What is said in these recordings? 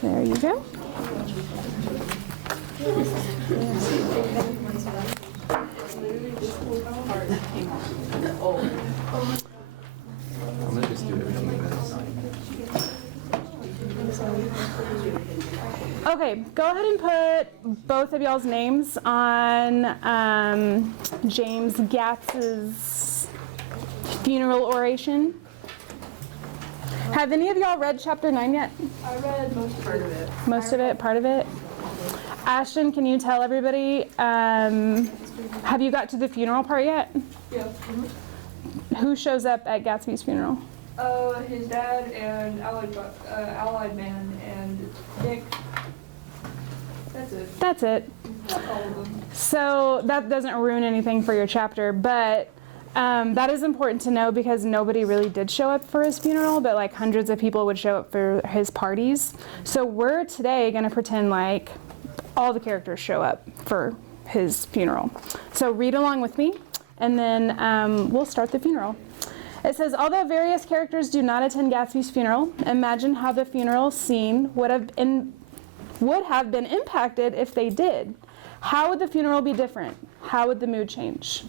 There you go. I'm gonna just do everything you guys. Okay, go ahead and put both of y'all's names on James Gatz's funeral oration. Have any of y'all read chapter 9 yet? I read most part of it. Most of it, part of it? Ashton, can you tell everybody, have you got to the funeral part yet? Yeah. Who shows up at Gatsby's funeral? His dad and Allied Man and Nick. That's it. That's it. That's all of them. So that doesn't ruin anything for your chapter, but that is important to know because nobody really did show up for his funeral, but like hundreds of people would show up for his parties. So we're today going to pretend like all the characters show up for his funeral. So read along with me, and then we'll start the funeral. It says, although various characters do not attend Gatsby's funeral, imagine how the funeral scene would have been impacted if they did. How would the funeral be different? How would the mood change?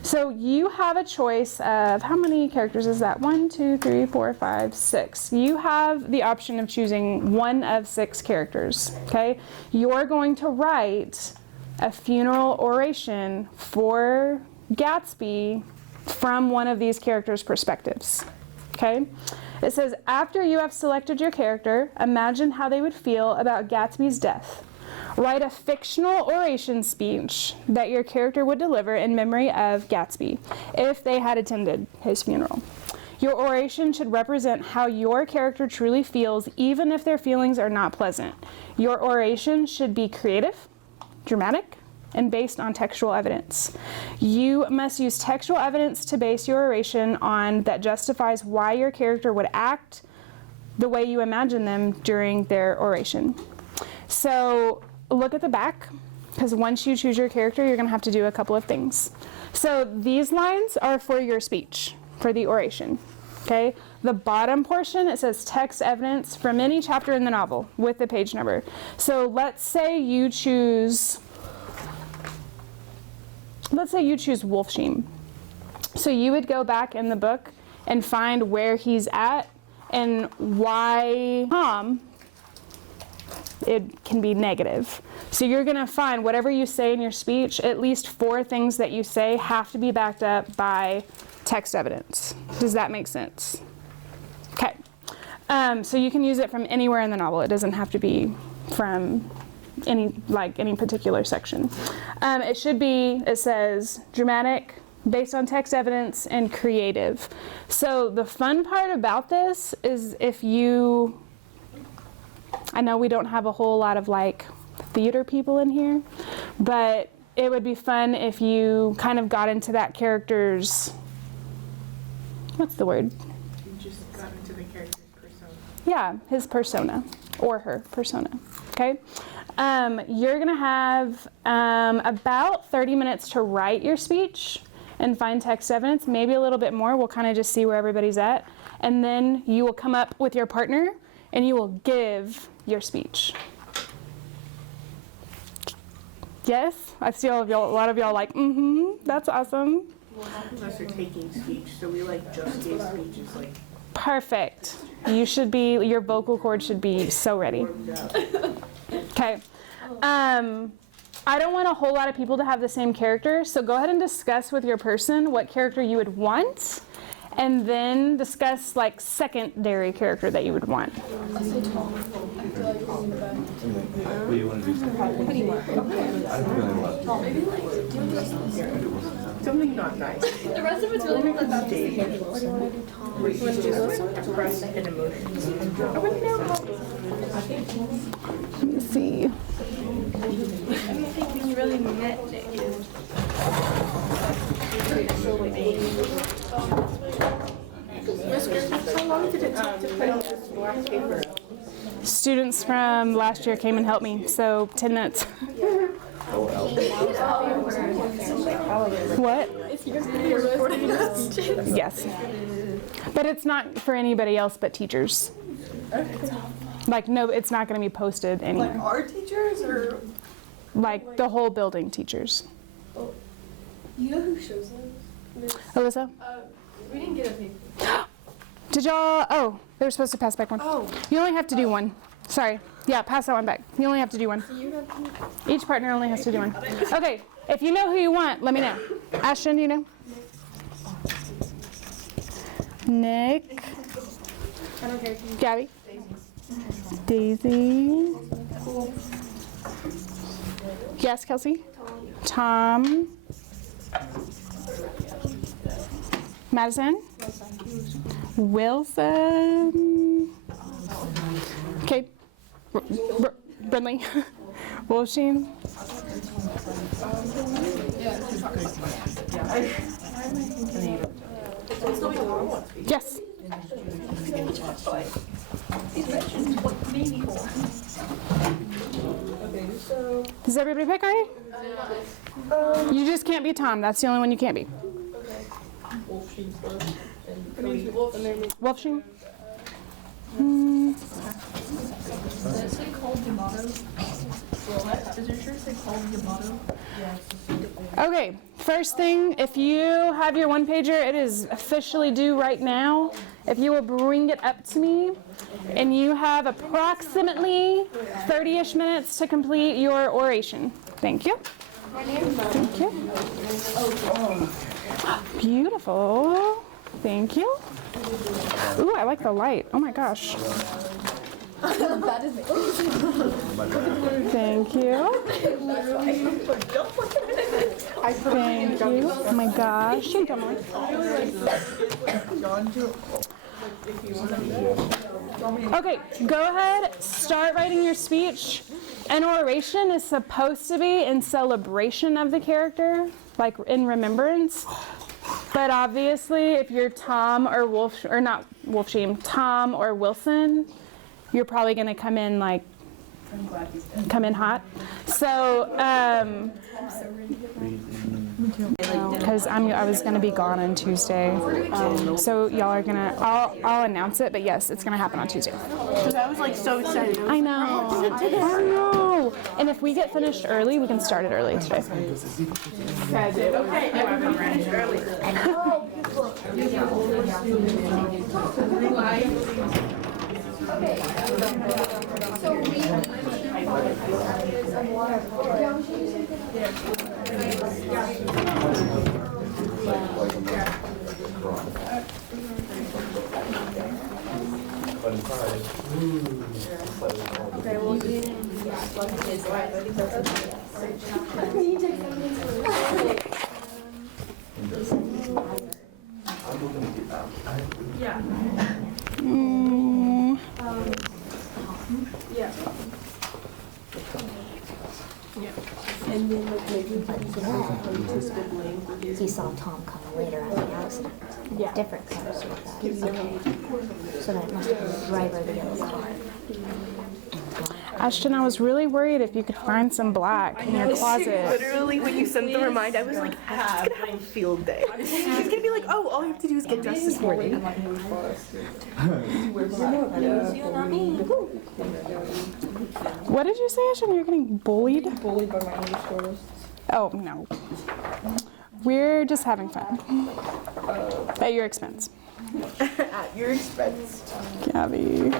So you have a choice of, how many characters is that? 1, 2, 3, 4, 5, 6. You have the option of choosing one of 6 characters, okay? You're going to write a funeral oration for Gatsby from one of these characters' perspectives, okay? It says, after you have selected your character, imagine how they would feel about Gatsby's death. Write a fictional oration speech that your character would deliver in memory of Gatsby if they had attended his funeral. Your oration should represent how your character truly feels, even if their feelings are not pleasant. Your oration should be creative, dramatic, and based on textual evidence. You must use textual evidence to base your oration on that justifies why your character would act the way you imagine them during their oration. So look at the back, because once you choose your character, you're going to have to do a couple of things. So these lines are for your speech, for the oration. Okay? The bottom portion, it says text evidence from any chapter in the novel with the page number. So let's say you choose Wolfsheim. So you would go back in the book and find where he's at and why it can be negative. So you're going to find whatever you say in your speech, at least 4 things that you say have to be backed up by text evidence. Does that make sense? Okay. So you can use it from anywhere in the novel. It doesn't have to be from any particular section. It says dramatic, based on text evidence, and creative. So the fun part about this is I know we don't have a whole lot of like theater people in here, but it would be fun if you kind of got into that character's, what's the word? You just got into the character's persona. Yeah, his persona or her persona, okay? You're gonna have about 30 minutes to write your speech and find text evidence, maybe a little bit more. We'll kind of just see where everybody's at. And then you will come up with your partner and you will give your speech. Yes? I see a lot of y'all like, that's awesome. Well, half of us are taking speech, so we just gave speeches Perfect. Your vocal cord should be so ready. Okay. I don't want a whole lot of people to have the same character, so go ahead and discuss with your person what character you would want, and then discuss like secondary character that you would want. What do you want to do? I'm feeling left. Something not nice. The rest of it's really good about Dave. Express an emotion. Let me see. You really met Nick. How long did it take to put out this black paper? Students from last year came and helped me, so 10 minutes. What? Yes. But it's not for anybody else but teachers. Like, no, it's not going to be posted Like anywhere. our teachers or? Like the whole building teachers. You know who shows those? Alyssa? We didn't get a paper. Did y'all, oh, they were supposed to pass back one. Oh. You only have to do one. Sorry. Yeah, pass that one back. You only have to do one. Each partner only has to do one. Okay, if you know who you want, let me know. Ashton, do you know? Nick. I don't care. Gabby. Daisy. Yes, Kelsey? Tom. Madison. Wilson. Okay. Brindley. Wolfsheen. Yes. Does everybody pick already? You just can't be Tom. That's the only one you can't be. Wolfsheen? Does it say called Yamato? Does your shirt say called Yamato? Okay, first thing, if you have your one pager, it is officially due right now. If you will bring it up to me, and you have approximately 30-ish minutes to complete your oration. Thank you. Thank you. Beautiful. Thank you. Ooh, I like the light. Oh my gosh. Thank you. Thank you. Oh my gosh. You come on. Okay, go ahead. Start writing your speech. An oration is supposed to be in celebration of the character, like in remembrance. But obviously, if you're Tom or Tom or Wilson, you're probably gonna come in like, come in hot. So, because I was gonna be gone on Tuesday, so y'all are gonna, I'll announce it, but yes, it's gonna happen on Tuesday. Because I was like so excited. I know, I know. And if we get finished early, we can start it early today. Okay, everybody finished early. And then like maybe we can just the blame for his. He saw Tom come later on the accident. Yeah. Different cars with that. Okay. So that must have been the driver of the yellow car. Ashton, I was really worried if you could find some black in your closet. Literally, when you sent the reminder, I was like, I'm just gonna have a field day. He's gonna be like, oh, all you have to do is get dressed this morning. What did you say, Ashton? You're getting bullied? Bullied by my English tourists. Oh, no. We're just having fun. At your expense. At your expense. Gabby.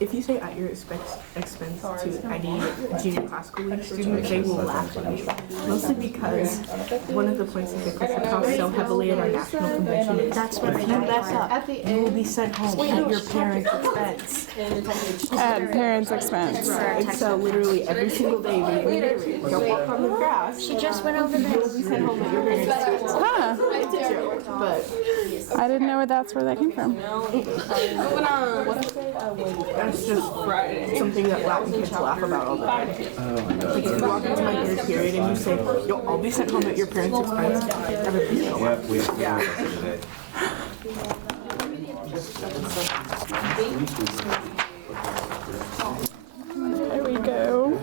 If you say at your expense to any junior classical league student, they will laugh at you. Mostly because one of the points that they push across so heavily at our national convention is if you mess up, you will be sent home at your parents' expense. At parents' expense. And so literally every single day they reiterate, don't walk on the grass. She just went over You will this. be sent home at your parents' expense. Huh. It's a joke, but I didn't know that's where that came from. that's just something that Latin kids laugh about all the time. Like if you walk into my third period and you say, yo, I'll be sent home at your parents' expense, everybody's gonna laugh. We today. There we go.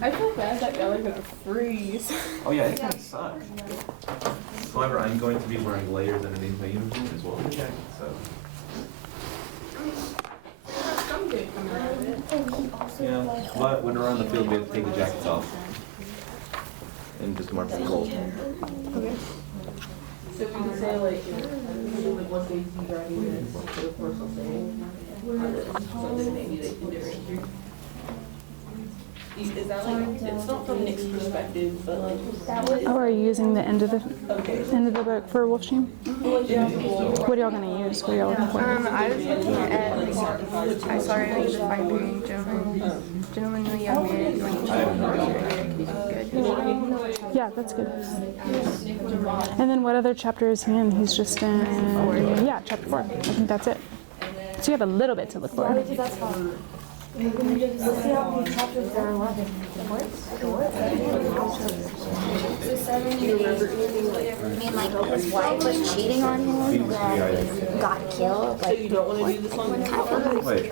I feel bad that Ellie had to freeze. Oh yeah, it kind of sucks. However, I'm going to be wearing layers underneath my uniform as well as a jacket, so. Some good coming out. Yeah, but when we're on the field, we have to take the jackets off. And just march the cold. So we can say like, what days you driving this for the personal thing. Something maybe they can do. Is that like, it's not from Nick's perspective, but like. Oh, are you using the end of the book for Wolfstream? What are y'all gonna use? What are y'all looking for? I was looking at, I saw it was Vibering Gentlemanly Young Man. Good. Yeah, that's good. And then what other chapter is he in? He's just in, yeah, chapter 4. I think that's it. So you have a little bit to look for. That's fine. Let's see how many chapters there are left. I mean, like, his wife was cheating on him, then got killed. Like, You don't want to do this one? Wait,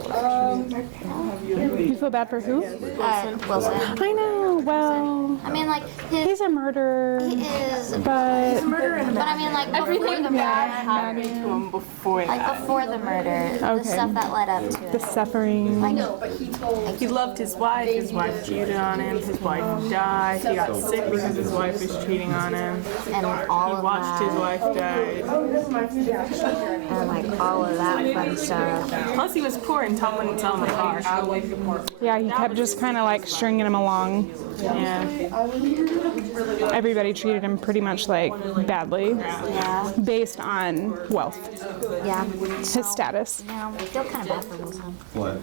You feel bad for who? Wilson. I know, well, I mean, like, he's a murderer, he is. but But I mean, like, before the murder, Happened to him before like before the murder, the Okay. stuff that led up to the it. suffering. Like, He loved his wife cheated on him, his wife died, he got sick because his wife was cheating on him. and all He of watched his that, wife die. and like all of that fun stuff. Plus he was poor and Tom wouldn't sell him a car. Yeah, he kept just kind of like stringing him along. Yeah. Everybody treated him pretty much like badly Yeah, based on wealth, yeah. his status. You know, I feel kind of bad for Wilson. what?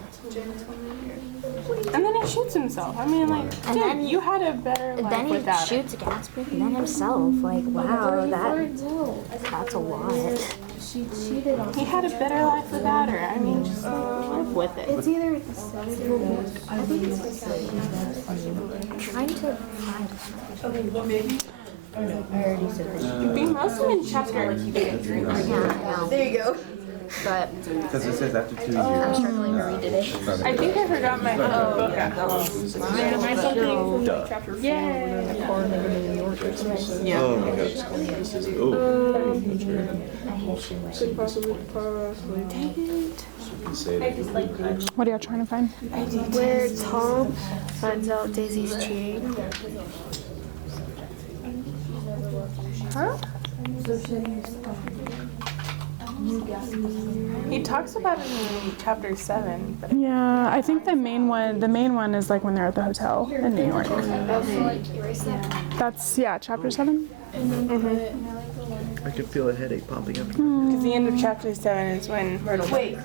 And then he shoots himself. I mean, like, And dude, then- you had a better life Then he without it. shoots Gatsby and then himself. Like, wow, that's a lot. He had a better life without her. I mean, just live with it. It's either the 70s. I think it's the 70s. Trying to find. Be mostly in chapter. Yeah, I know. There you go. But Because it says after 2 I'm years. struggling to read today. I think I forgot my book at home. Yeah. Oh my god. What are y'all trying to find? Where Tom finds out Daisy's cheating. He talks about it in chapter 7. But Yeah, I think the main one is like when they're at the hotel in New York. That's, yeah, chapter 7. I could feel a headache popping up. because the end of chapter 7 is when Myrtle. Wait,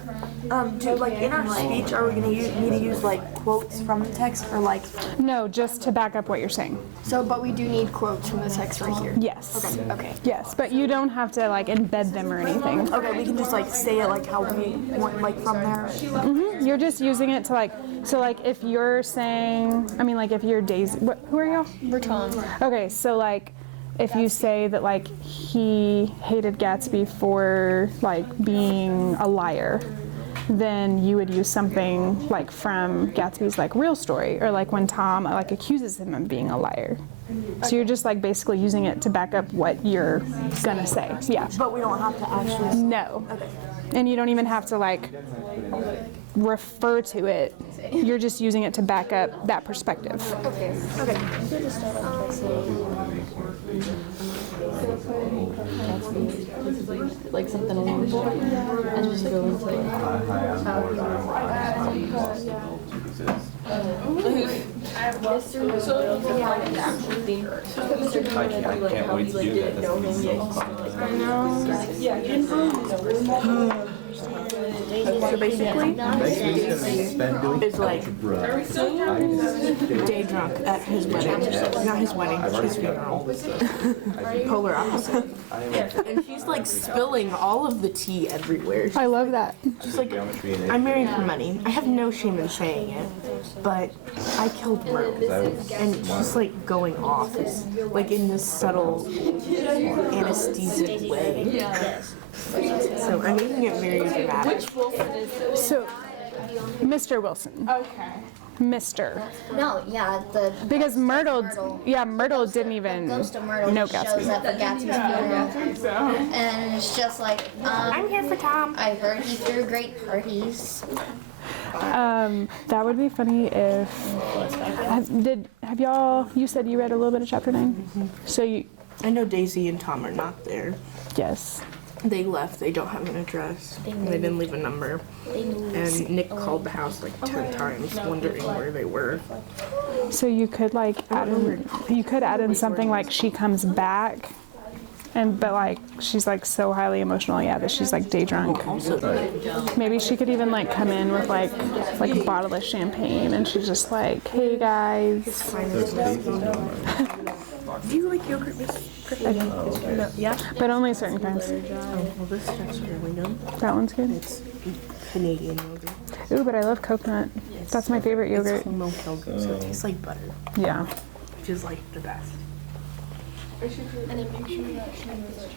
do like in our speech, are we gonna need to use like quotes from the text or like? No, just to back up what you're saying. So, but we do need quotes from the text right here. Yes. Okay. Yes, but you don't have to like embed them or anything. Okay, we can just like say it like how we want, like from there. You're just using it to like, so like if you're saying, I mean like if you're Daisy, who are y'all? We're Tom. Okay, so like if you say that like he hated Gatsby for like being a liar, then you would use something like from Gatsby's like real story, or like when Tom like accuses him of being a liar. So you're just like basically using it to back up what you're gonna say. Yeah. But we don't have to actually. No. And you don't even have to like refer to it. You're just using it to back up that perspective. Like something along the line and just go into it. I can't wait to do that. That's gonna be so fun. So basically, Next week's gonna be spent doing it's like algebra. day drunk at his wedding. Not his wedding, his funeral. Polar opposite. And he's like spilling all of the tea everywhere. I love that. She's like, I'm married for money. I have no shame in saying it, but I killed Rose. And she's like going off, like in this subtle anesthesic way. So I'm making it very dramatic. So, Mr. Wilson. Okay. Mr. No, yeah, the Because Myrtle, yeah, Myrtle didn't even ghost of Myrtle know shows Gatsby. up at Gatsby's funeral, and it's just like, I'm here for Tom. I heard he threw great parties. That would be funny if have y'all? You said you read a little bit of chapter 9. So I know Daisy and Tom are not there. yes. They left. They don't have an address. They didn't leave a number. And Nick called the house like 10 times, wondering where they were. So you could like add in, you could add in something like she comes back, but like she's like so highly emotional, yeah, that she's like day drunk. Maybe she could even like come in with like a bottle of champagne, and she's just like, hey guys. Do you like yogurt, Miss? No, yeah? But only certain kinds. Oh, well, this stuff's really good. That one's good. It's Canadian yogurt. Ooh, but I love coconut. That's my favorite yogurt. It's whole milk yogurt, so it tastes like butter, Yeah. which is like the best. And then make sure that she knows that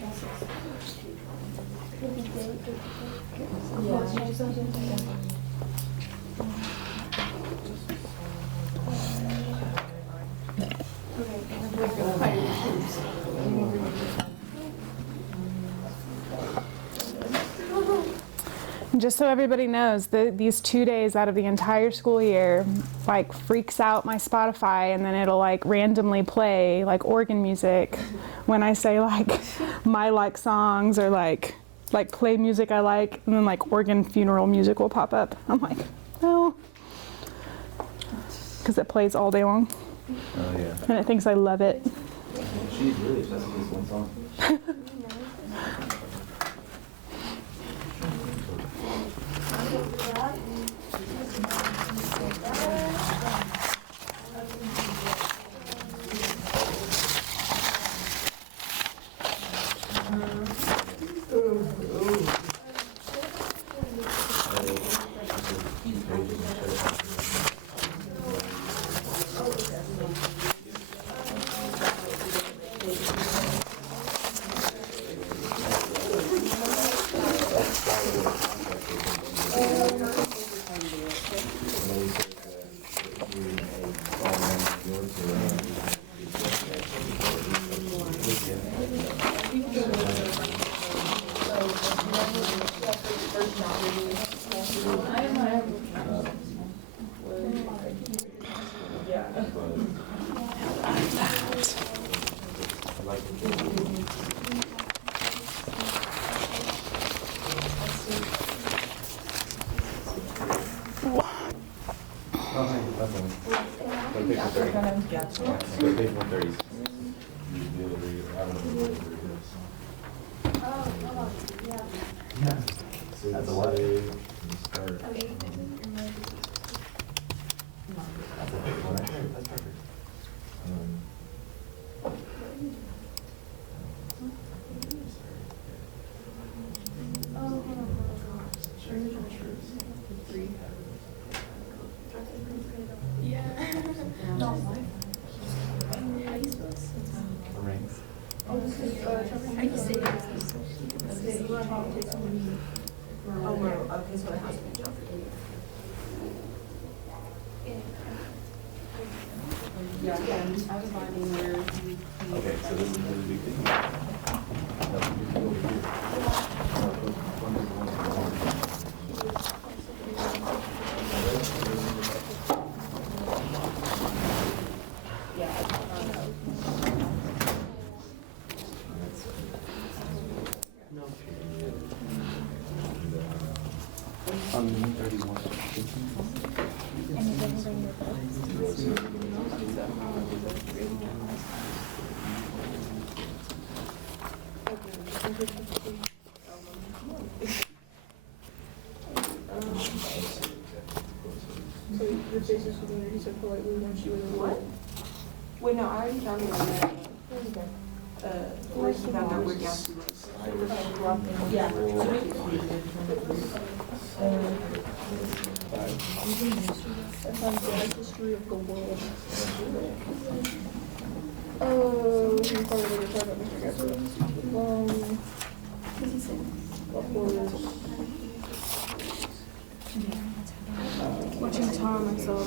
Just so everybody knows, these 2 days out of the entire school year, like, freaks out my Spotify, and then it'll like randomly play like organ music when I say like my like songs, or like play music I like, and then like organ funeral music will pop up. I'm like, no, because it plays all day long, Oh yeah. and it thinks I love it. She's really obsessed with this one song. That's a lot. Okay, so this is the big thing. What? Wait, no, I already found it. Where's the Yeah. History of the world. Oh, you're probably going to talk about Mr. Gatsby. What did he say? Watching Tom, I saw.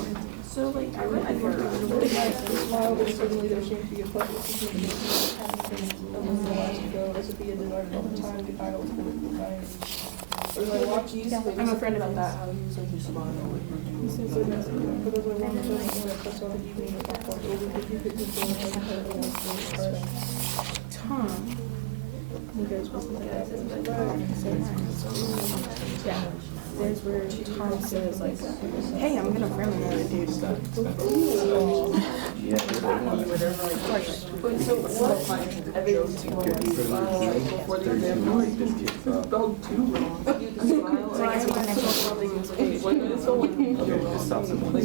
So, like, I read it really nice. The smile, but suddenly there seemed to be a puzzle between the last ago, as if he had desired all the time, the idol to the time. I'm a friend of that. Tom. Yeah. There's where Tom says like, hey, I'm gonna friend another dude. So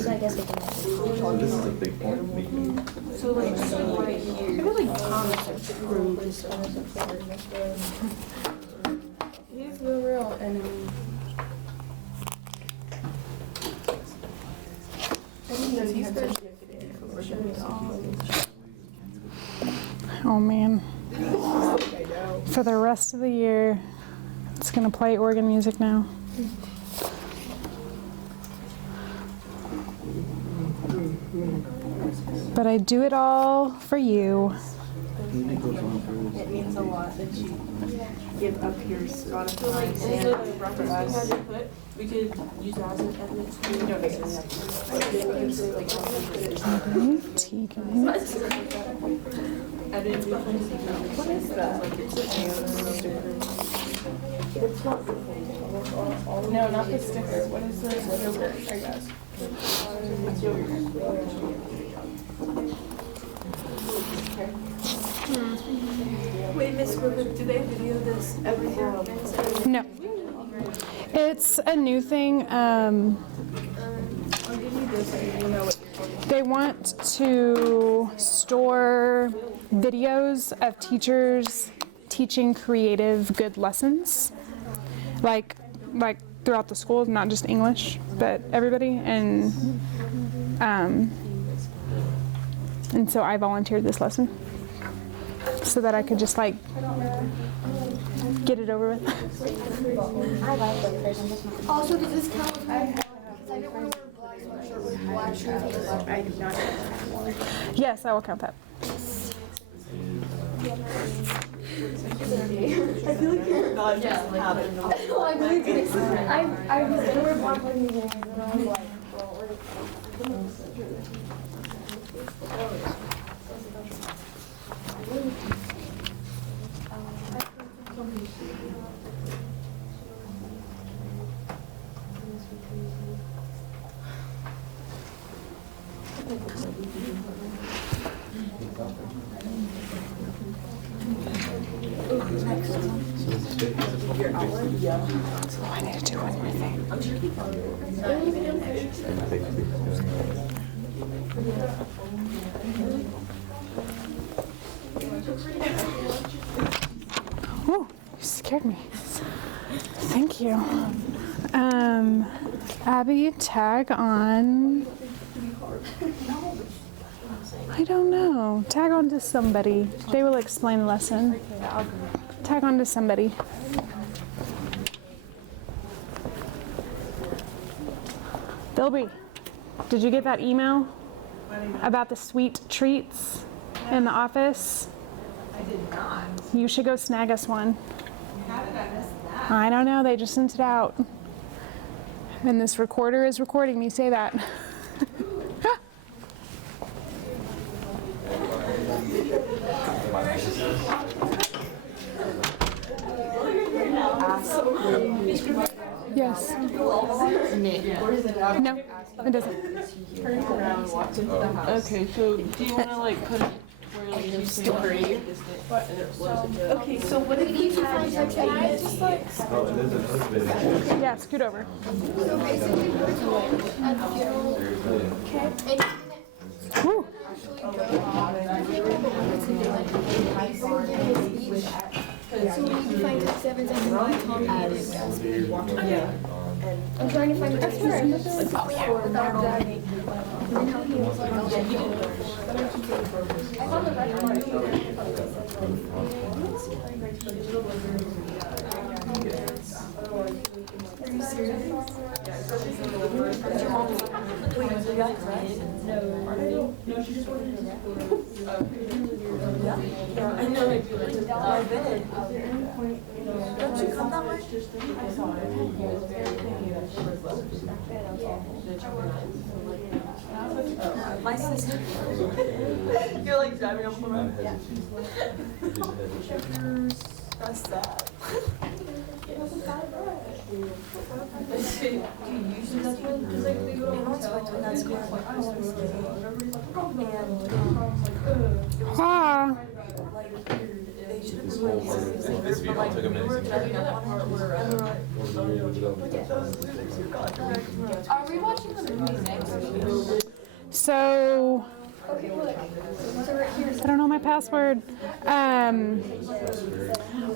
I guess we can. So this is a big point. We can So like right here. I feel like Tom is a prude. He's the real enemy. Oh man. For the rest of the year, it's gonna play organ music now. But I do it all for you. It means a lot that you give up your Spotify and we could use that as an evidence. What is that? No, not the sticker. What is the yogurt, I guess? It's yogurt. Wait, Miss Griffith, do they video this every 30 minutes? No. It's a new thing. They want to store videos of teachers teaching creative, good lessons, like throughout the school, not just English, but everybody. And so I volunteered this lesson so that I could just like get it over with. I like the person. Also, does this count as my because I didn't want to wear a black sweatshirt with black shoes. I do not. Yes, I will count that. I feel like you're not just having them. I was gonna wear black with me and then I was like, I need to do one more thing. Ooh, you scared me. Thank you. Abby, tag on. I don't know. Tag on to somebody. They will explain the lesson. Tag on to somebody. Bilby, did you get that email about the sweet treats in the office? I did not. You should go snag us one. How did I miss that? I don't know, they just sent it out. And this recorder is recording me say that. Yes. No, it doesn't. Okay, so do you want to like put it where like you story? Okay, so what if you had just like Oh, it is a bit. Yeah, scoot over. so basically we're told at the funeral, anything that Woo. So we need to find text Evans and Tom needed. yeah. I'm trying to find the text Evans. Oh yeah. Without that. And how he was like, oh, I found the record. Are you serious? Wait, is it back right? Yeah, I know. I bet. Don't you come that way? My sister. You're like driving up the road. That's sad. Ah. This video took a minute. Are we watching the movie next? So, I don't know my password.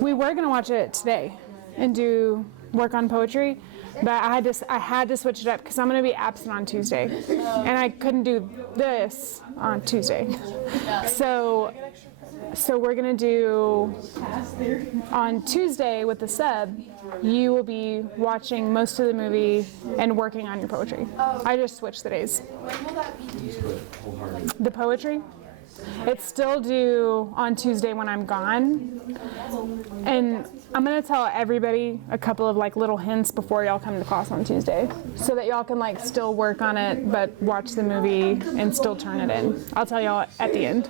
We were gonna watch it today and do work on poetry, but I had to switch it up because I'm gonna be absent on Tuesday, and I couldn't do this on Tuesday. So we're gonna do on Tuesday with the sub. You will be watching most of the movie and working on your poetry. I just switched the days. When will that be due? The poetry, it's still due on Tuesday when I'm gone. And I'm gonna tell everybody a couple of like little hints before y'all come to class on Tuesday, so that y'all can like still work on it, but watch the movie and still turn it in. I'll tell y'all at the end.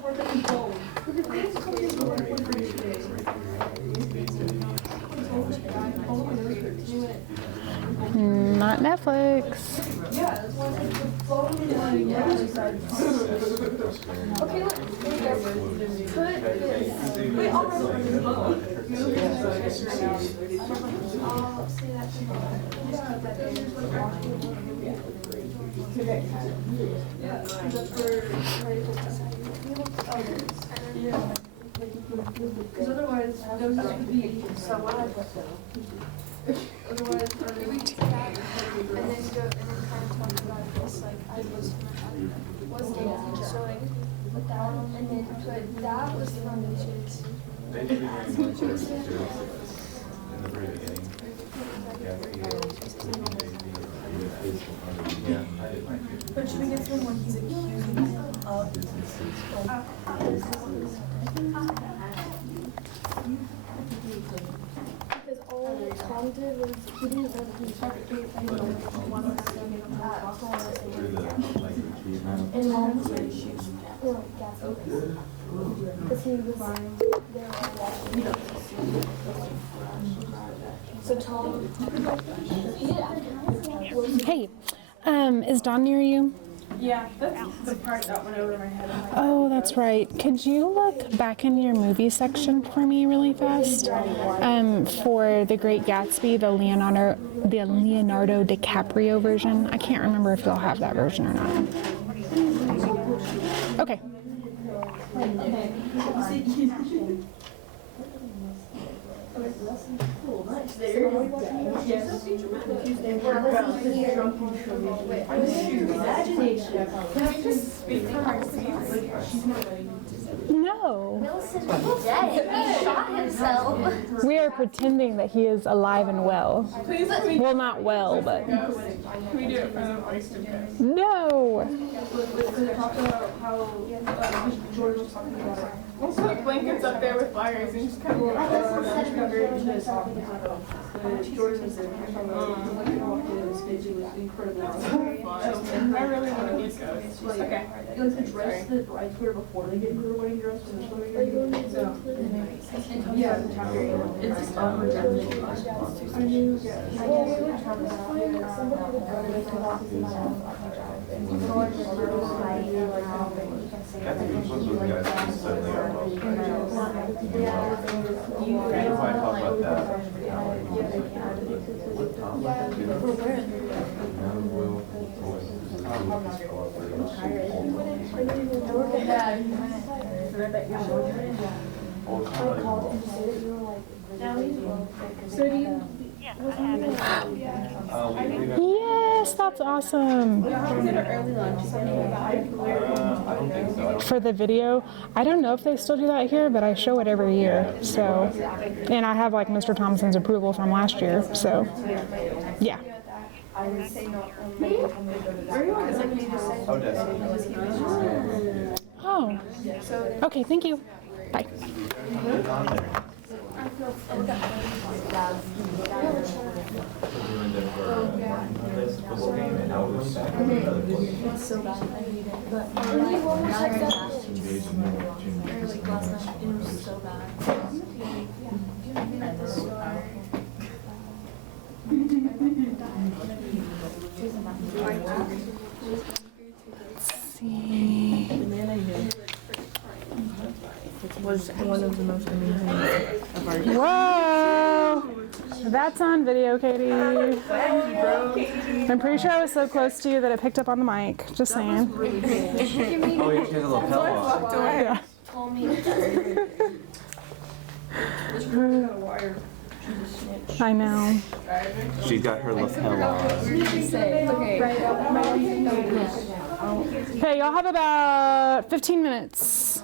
Not Netflix. Okay, look. Put this. Wait, I'll Because otherwise, those could be so loud. Otherwise, we take that and then kind of talk about this. Like I was showing with that, and then put that was the foundations. They did it in the very beginning. Yeah. But should we get to him when he's accusing him of Because all Tom did was he didn't let him start and Mom was like, because he was there watching. So Tom, Hey, is Dawn near you? Yeah, that's the part that went over my head. Oh, that's right. Could you look back in your movie section for me really fast? For The Great Gatsby, the Leonardo DiCaprio version. I can't remember if you'll have that version or not. Okay. No. Wilson's dead. He shot himself. We are pretending that he is alive and well. Well, not well, but. Can we do it for the Oyster Fest? No. We'll put blankets up there with fires and just kind of I really want to use ghosts. Okay. Dress the bridesmaid before they get into their wedding dress and the wedding dress. Yeah. It's just over. Yes, that's awesome. For the video, I don't know if they still do that here, but I show it every year. So, and I have like Mr. Thompson's approval from last year. So, yeah. I would say not. Maybe tell me to go to that. Because like you just said, Oh, definitely. Oh. Okay, thank you. Bye. Was one of the most amazing of our Whoa! That's on video, Katie. I'm pretty sure I was so close to you that it picked up on the mic. Just saying. Oh, yeah, she has a lapel on. I know. She's got her lapel on. Okay, y'all have about 15 minutes.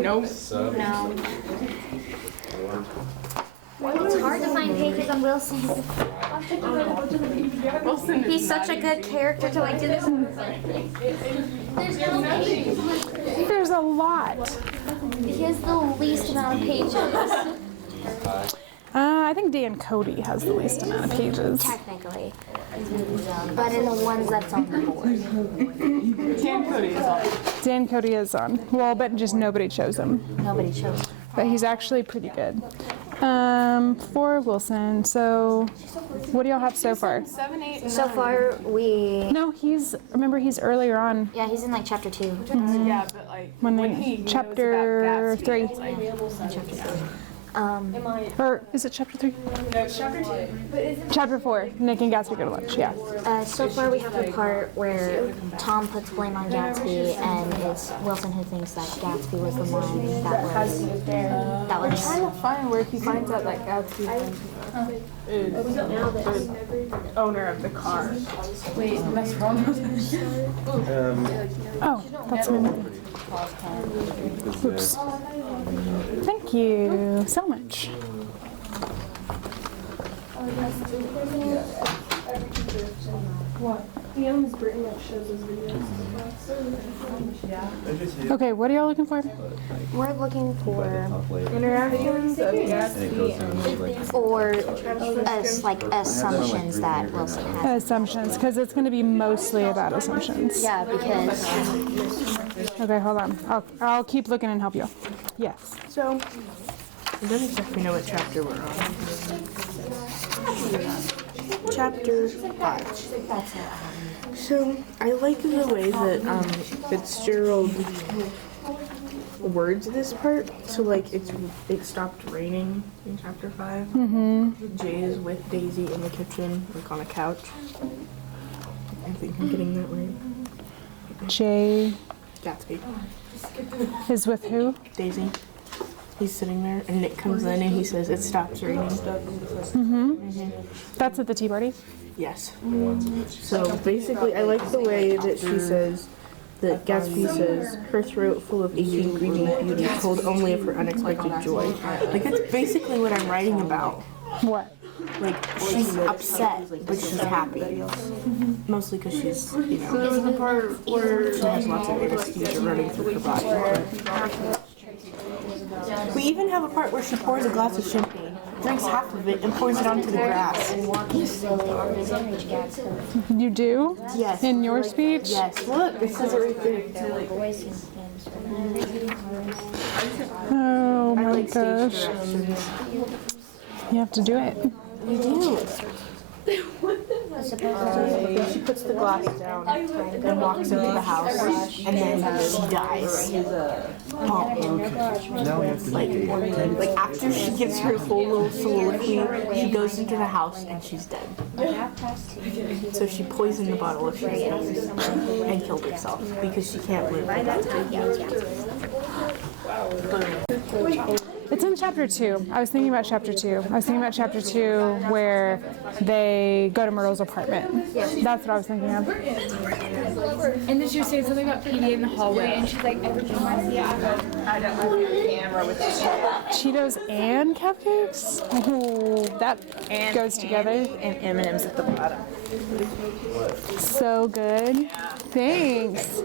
Nope. No. It's hard to find pages on Wilson. He's such a good character to like do this. There's no pages. There's a lot. He has the least amount of pages. I think Dan Cody has the least amount of pages. Technically. But in the ones that's on the board. Dan Cody is on. Well, but just nobody chose him. Nobody chose. But he's actually pretty good. For Wilson, so what do y'all have so far? 7, 8, So far, No, remember he's earlier on. yeah, he's in like chapter 2. Yeah, but like When he knows chapter about Gatsby, 3. it's like- Or is it chapter 3? No, it's chapter 2. Chapter 4, Nick and Gatsby go to lunch, yeah. So far, we have the part where Tom puts blame on Gatsby, and it's Wilson who thinks that Gatsby was the one that was. That was. Kind of fun where he finds out that Gatsby is the owner of the car. Wait, that's wrong. Oh, that's me. Oops. Thank you so much. Okay, what are y'all looking for? We're looking for Interactions of or like assumptions that Wilson has. Assumptions, because it's going to be mostly about assumptions. Yeah, because Okay, hold on. I'll keep looking and help you. Yes. So, I don't exactly know what chapter we're on. Chapter 5. So, I like the way that Fitzgerald words this part. So, like, it stopped raining in chapter 5. Jay is with Daisy in the kitchen, like on a couch. I think I'm getting that right. Jay Gatsby. is with who? Daisy. He's sitting there, and Nick comes in and he says, "It stops raining." That's at the tea party? Yes. So basically, I like the way that she says, that Gatsby says, her throat full of aching, grieving beauty, told only of her unexpected joy. Like, that's basically what I'm writing about. What? Like, she's upset, but she's happy. Mostly because she's, you know, she has lots of anesthesia running through her body. We even have a part where she pours a glass of champagne, drinks half of it, and pours it onto the grass. You do? Yes. In your speech? Yes. Look, it says it right there. Oh I my like stage gosh. directions. You have to do it. You do. She puts the glass down and walks into the house, and then she dies. Now we have to make it. Like after she gives her full little soliloquy, she goes into the house and she's dead. So she poisoned the bottle of champagne and killed herself because she can't live without it. It's in chapter 2. I was thinking about chapter 2. I was thinking about chapter 2 where they go to Myrtle's apartment. That's what I was thinking of. And then she was saying something about PD in the hallway, and she's like, everything reminds me of. I don't have a camera with this. Cheetos and cupcakes? Ooh, that goes together. And M&M's at the bottom. So good. Thanks.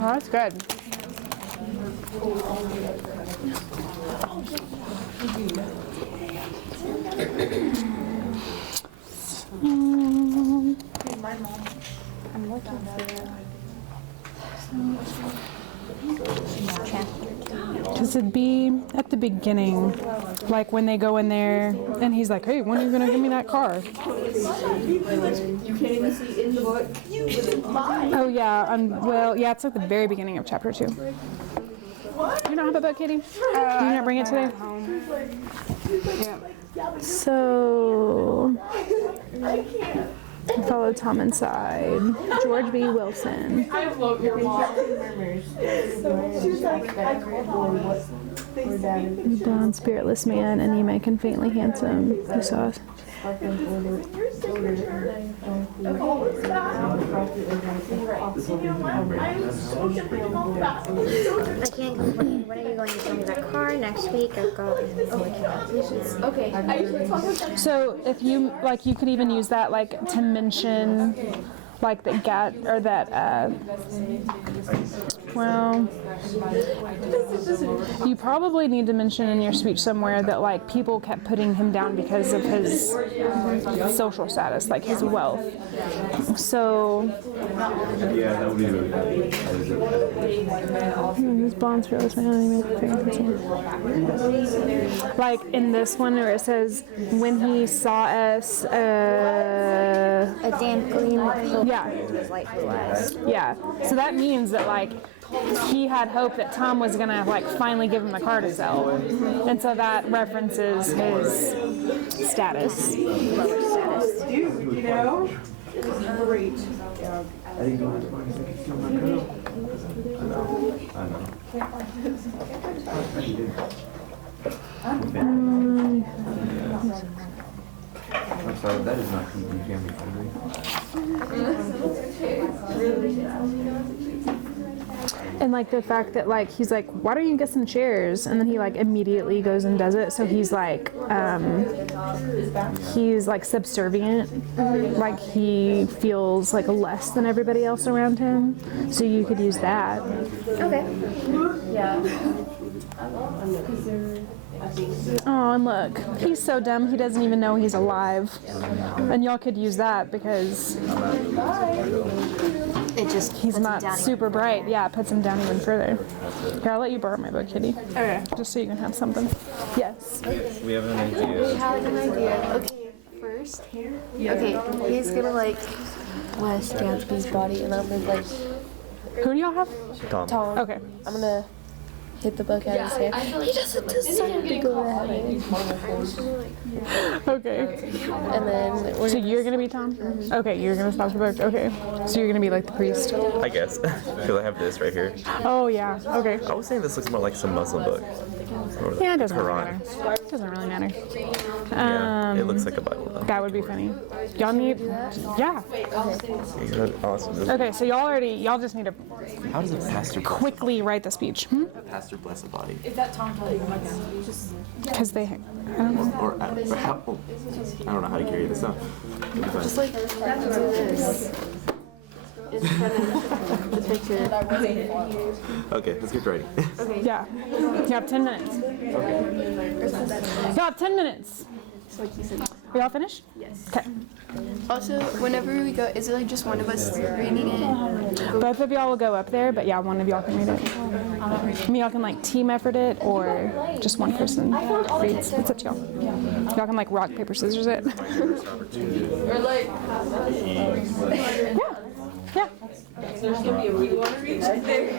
Oh, that's good. I'm looking Because it'd be at the beginning, like when they go in there, and he's like, hey, when are you going to give me that car? You can't even see in the book. Oh, yeah. Well, yeah, it's like the very beginning of chapter 2. You don't have a book, Katie? Did you not bring it today? So, follow Tom inside. George B. Wilson. I love your mom. She's like, I called her. Dawn, spiritless man, anemic and faintly handsome. Who saw us? I can't complain. When are you going to send me that car? Next week? I've got. Okay. So if you like, you could even use that like to mention like that well, you probably need to mention in your speech somewhere that like people kept putting him down because of his social status, like his wealth. So Yeah, that would be really good. his bonds for this man, like in this one where it says when he saw us A damn gleam yeah. was like blue eyes. Yeah, so that means that like he had hope that Tom was gonna like finally give him the car to sell, and so that references his status. Dude, you know? Great. I'm sorry, that is not keeping Jeremy hungry. And like the fact that like he's like, why don't you get some chairs? And then he like immediately goes and does it. So he's like subservient. Like he feels like less than everybody else around him. So you could use that. Okay. Oh, and look, he's so dumb he doesn't even know he's alive. And y'all could use that because It just he's puts him not down super bright. Yeah, it puts him down even further. Here, I'll let you borrow my book, Kitty. Okay. Just so you can have something. Yes. We have an idea. have an idea. Okay, first. Okay, he's gonna like Wes Gatsby's body, and I'm gonna like Who do y'all have? Tom. Okay. I'm gonna hit the book out of his hand. He doesn't deserve to go to heaven. Okay. And then we're So you're gonna be Tom? Okay, you're gonna stop the book. Okay. So you're gonna be like the priest. I guess. Because I have this right here. Oh yeah. Okay. I was saying this looks more like some Muslim book. Or Yeah, it doesn't really Quran. matter. It doesn't really matter. Yeah, it looks like a Bible though. That would be funny. Y'all need. Yeah. Awesome. Okay. So y'all just need to How does a pastor quickly write the speech. pastor bless a body? Because they. I don't know. Or how? Oh, I don't know how to carry this up. Just like okay, let's get ready. Yeah. You have 10 minutes. You have 10 minutes. Are y'all finished? Yes. Okay. also whenever we go, is it like just one of us reading it? Both of y'all will go up there, but yeah, one of y'all can read it. I mean, y'all can like team effort it, or just one person reads. It's up to y'all. Y'all can like rock, paper, scissors it. Or like, Yeah. there's gonna be a read one read right there.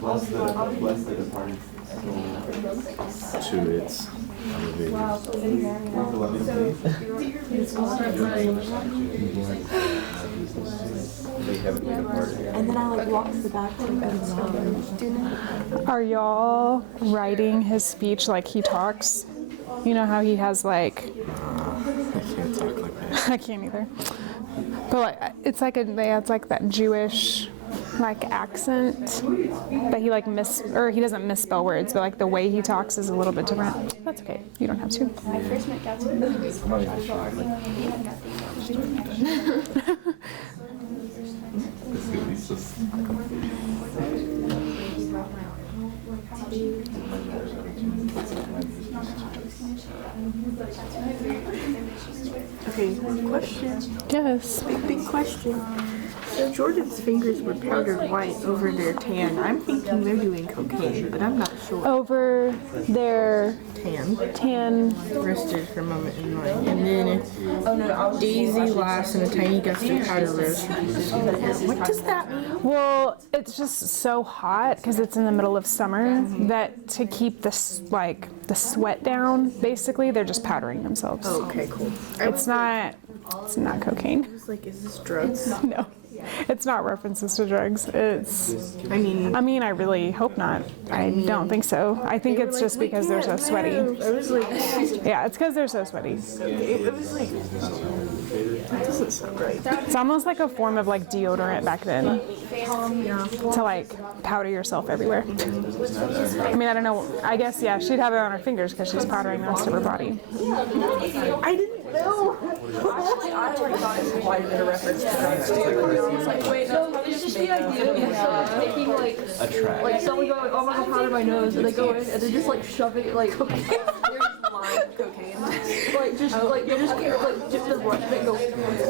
Bless the departed soul to its And then I like walk to the back and Are y'all writing his speech like he talks? You know how he has like I can't either. But like it's like that Jewish like accent, but he like he doesn't misspell words, but like the way he talks is a little bit different. That's okay. You don't have to. I first met Gatsby. Okay, question. Yes. Big question. So Jordan's fingers were powdered white over their tan. I'm thinking they're doing cocaine, but I'm not sure. Over their tan. Rested for a moment in mine. And then Daisy laughs and a tiny gust of powder rose from his hair. What does that mean? Well, it's just so hot because it's in the middle of summer that to keep this like the sweat down, basically they're just powdering themselves. Oh, okay, cool. It's not cocaine. I was like, is this drugs? No. It's not references to drugs. It's I mean, I really hope not. I don't think so. I think it's just because they're so sweaty. I was like, Yeah, it's because they're so sweaty. it was like, that doesn't sound right. It's almost like a form of like deodorant back then. To like powder yourself everywhere. I mean, I don't know. I guess, yeah, she'd have it on her fingers because she's powdering the rest of her body. I didn't know. I already thought it might have been a reference to drugs too. I was like, wait, no, it's just the idea of someone taking like someone going, oh, I'm gonna powder my nose, and they go in and they're just like shoving it like Cocaine. like just like the brush and go.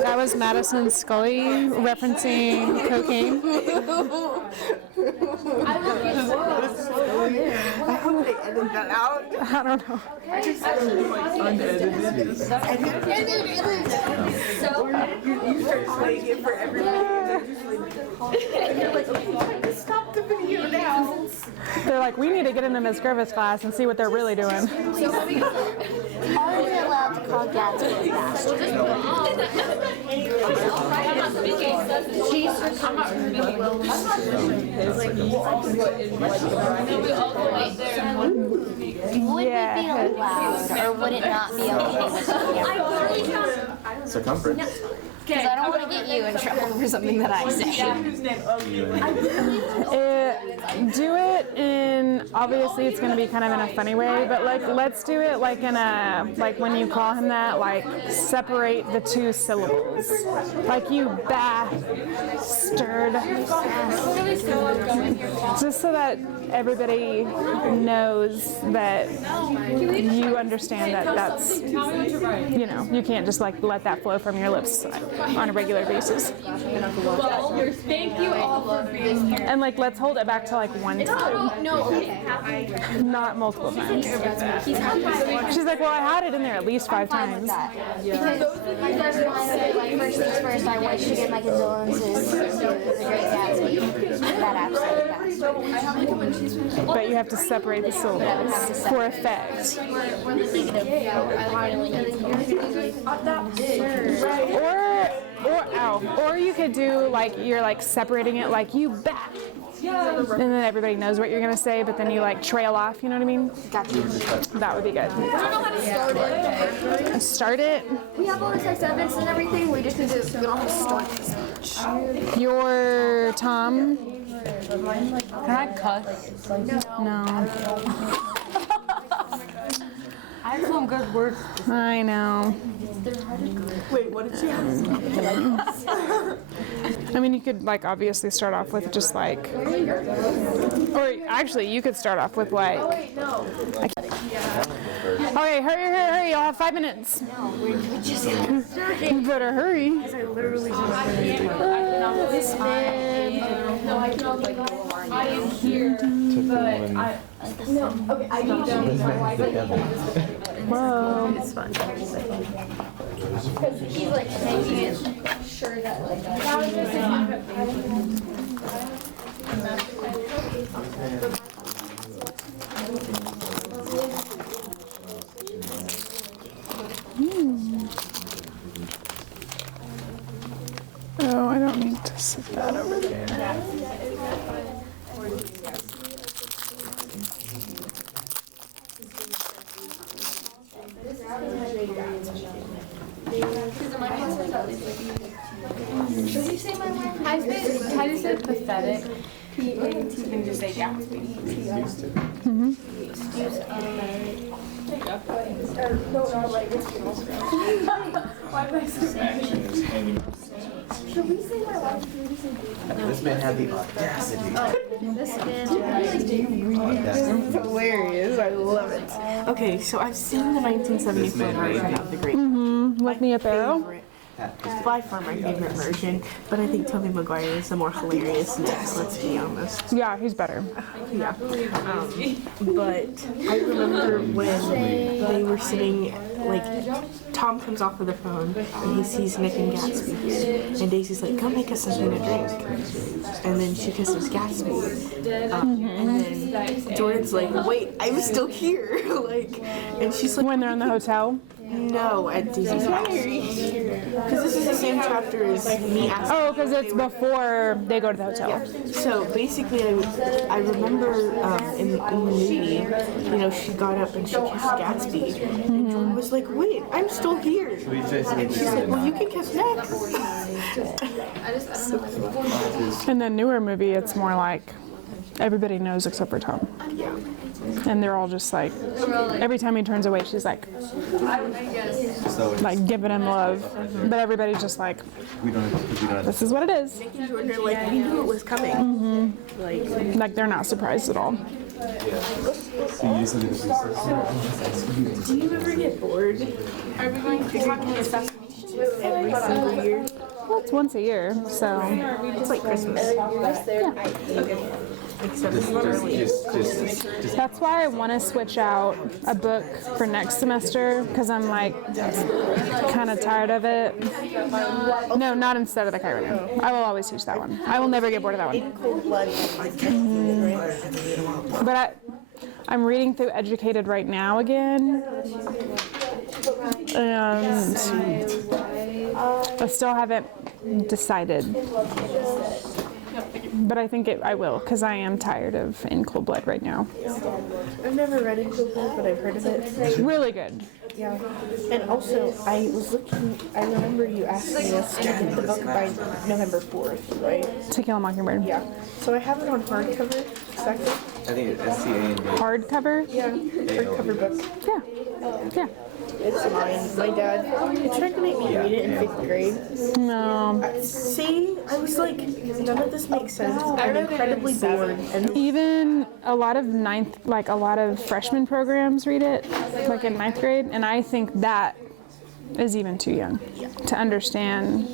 That was Madison Scully referencing cocaine. I hope they edit that out. I don't know. You start playing it for everyone. And you're like, okay, stop the video now. They're like, we need to get into Miss Griffith's class and see what they're really doing. Are we allowed to call Gatsby a bastard? Would Yeah. we be allowed, or would it not be okay with the Circumference. Because I don't want to get you in trouble for something that I say. Do it in, obviously it's going to be kind of in a funny way, but like let's do it like in a, like when you call him that, like separate the two syllables. Like you bastard. Just so that everybody knows that you understand that that's, you know, you can't just like let that flow from your lips on a regular basis. Thank you all for being here. And like let's hold it back to like one time. No, okay. Not multiple times. She's like, well, I had it in there at least 5 times. Because my first line, like first things first, I wish to give my condolences to the great Gatsby. That absolutely passed. But you have to separate the syllables for effect. Or you could do like you're like separating it like you bat. And then everybody knows what you're gonna say, but then you like trail off, you know what I mean? Gotcha. That would be good. I don't know how to start it. Start it. We have all the text evidence and everything. We just need to. We don't have to start this. Your Tom. Can I cuss? No. I have some good words. I know. Wait, what did she ask? I mean, you could like obviously start off with just like, or actually you could start off with like, okay, hurry, you'll have 5 minutes. You better hurry. I literally This man. No, I don't like. I am here, but I. No, okay, I need to. Whoa. it's fun. Because he's like making it sure that like. Sit that over there. How do you say pathetic? P-A-T, and just say Gatsby. This man had the audacity. Hilarious. I love it. Okay, so I've seen the 1974 version of The Great. With Mia Farrow. It's by far my favorite version, but I think Tobey Maguire is the more hilarious mix, let's be honest. Yeah, he's better. Yeah. But I remember when they were sitting, like, Tom comes off of the phone and he sees Nick and Gatsby here. And Daisy's like, go make us something to drink. And then she kisses Gatsby. And then Jordan's like, wait, I'm still here. Like, and she's like, When they're in the hotel. no, at Daisy's house. Because this is the same chapter as me asking. Oh, because it's before they go to the hotel. So basically, I remember in the movie, you know, she got up and she kissed Gatsby, and Jordan was like, "Wait, I'm still here." And she's like, "Well, you can kiss next." In the newer movie, it's more like everybody knows except for Tom. And they're all just like, every time he turns away, she's like giving him love. But everybody's just like, this is what it is. Nick and Jordan are like, "We knew it was coming." Like they're not surprised at all. Do you ever get bored? Are we going to talk about assassinations every single year? Well, it's once a year, so. It's like Christmas. Except it's literally That's why I want to switch out a book for next semester, because I'm like kind of tired of it. No, not instead of the Chiron. I will always teach that one. I will never get bored of that one. in cold blood. But I'm reading through Educated right now again, and I still haven't decided. But I think I will, because I am tired of In Cold Blood right now. I've never read In Cold Blood, but I've heard of it. It's really good. Yeah. And also, I remember you asking us to get the book by November 4th, right? To Kill a Mockingbird. Yeah. So I have it on hardcover, second. I think it's SCA. Hardcover? Yeah. Hardcover book. Yeah. Yeah. It's mine. My dad tried to make me read it in 5th grade. No. See, I was like, none of this makes sense. I'm incredibly bored. And Even a lot of freshman programs read it, like in 9th grade, and I think that is even too young to understand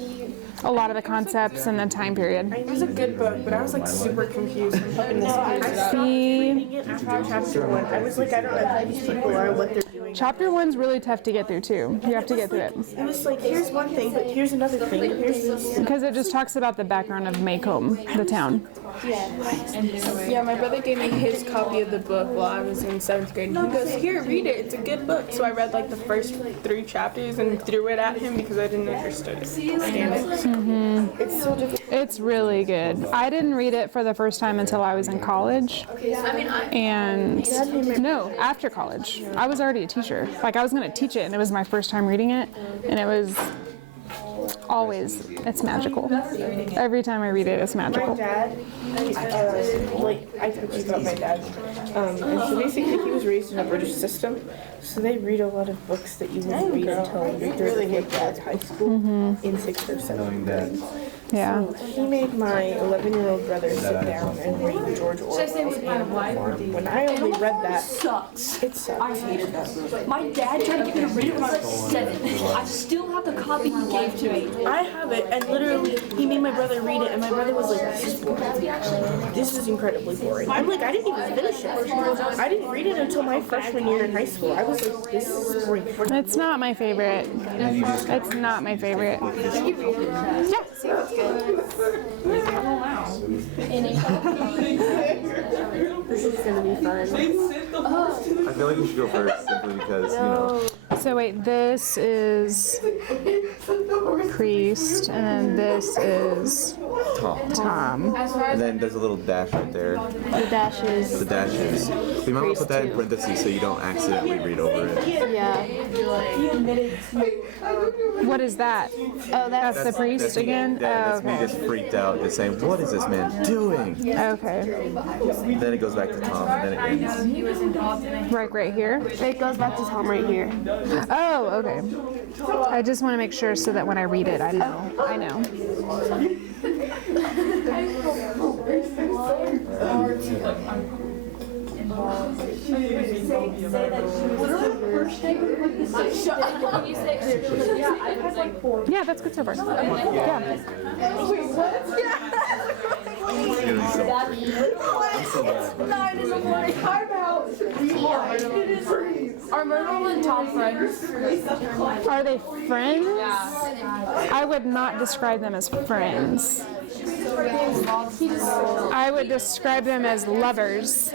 a lot of the concepts and the time period. It was a good book, but I was like super confused. See, reading it after chapter 1, I was like, I don't know who these people are, what they're doing. chapter 1's really tough to get through too. You have to get through it. It was like, here's one thing, but here's another thing. Here's this. Because it just talks about the background of Maycomb, the town. Yeah, my brother gave me his copy of the book while I was in 7th grade. He goes, "Here, read it. It's a good book." So I read like the first 3 chapters and threw it at him because I didn't understand it. It's so difficult. It's really good. I didn't read it for the first time until I was in college. And no, after college. I was already a teacher. Like I was going to teach it and it was my first time reading it. And it was it's magical. Every time I read it, it's My magical. dad, I told you about my dad. And so basically he was raised in a British system. So they read a lot of books that you wouldn't read until you're through like dad's high school in 6th or 7th grade. Yeah. So he made my 11-year-old brother sit down and read George Orwell's Animal Farm. When I only read that, Sucks. it sucks. I hated that book. My dad tried to get me to read it when I was 7. I still have the copy he gave to me. I have it, and literally, he made my brother read it, and my brother was like, "This is boring. This is incredibly boring." I'm like, I didn't even finish it. I didn't read it until my freshman year in high school. I was like, this is boring. It's not my favorite. It's not my favorite. Yeah. This is gonna be fun. I feel like you should go first simply because, you know. So wait, this is Priest, and then this is Tom. Tom. And then there's a little dash right there. The dashes. The dashes. You might want to put that in parentheses so you don't accidentally read over it. Yeah. What is that? Oh, That's the priest that's me. again? That's Oh, me okay. just freaked out, just saying, what is this man doing? Okay. Then it goes back to Tom, and then it ends. Right here? It goes back to Tom right here. Oh, okay. I just want to make sure so that when I read it, I know. I know. Yeah, that's good so far. Yeah. Are Myrtle and Tom friends? Are they friends? I would not describe them as friends. I would describe them as lovers.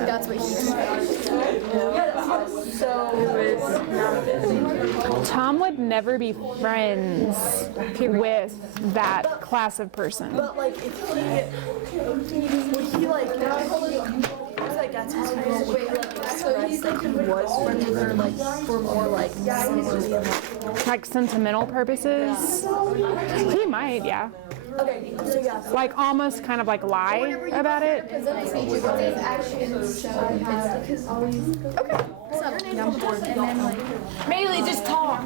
That's what he Tom would never be friends with that class of person. But like, if he like, it's like that's his real way to like express that he was friends with her, like for more like Like sentimental purposes? He might, yeah. okay, so yeah. Like almost kind of like lie about it. Maylee, just talk.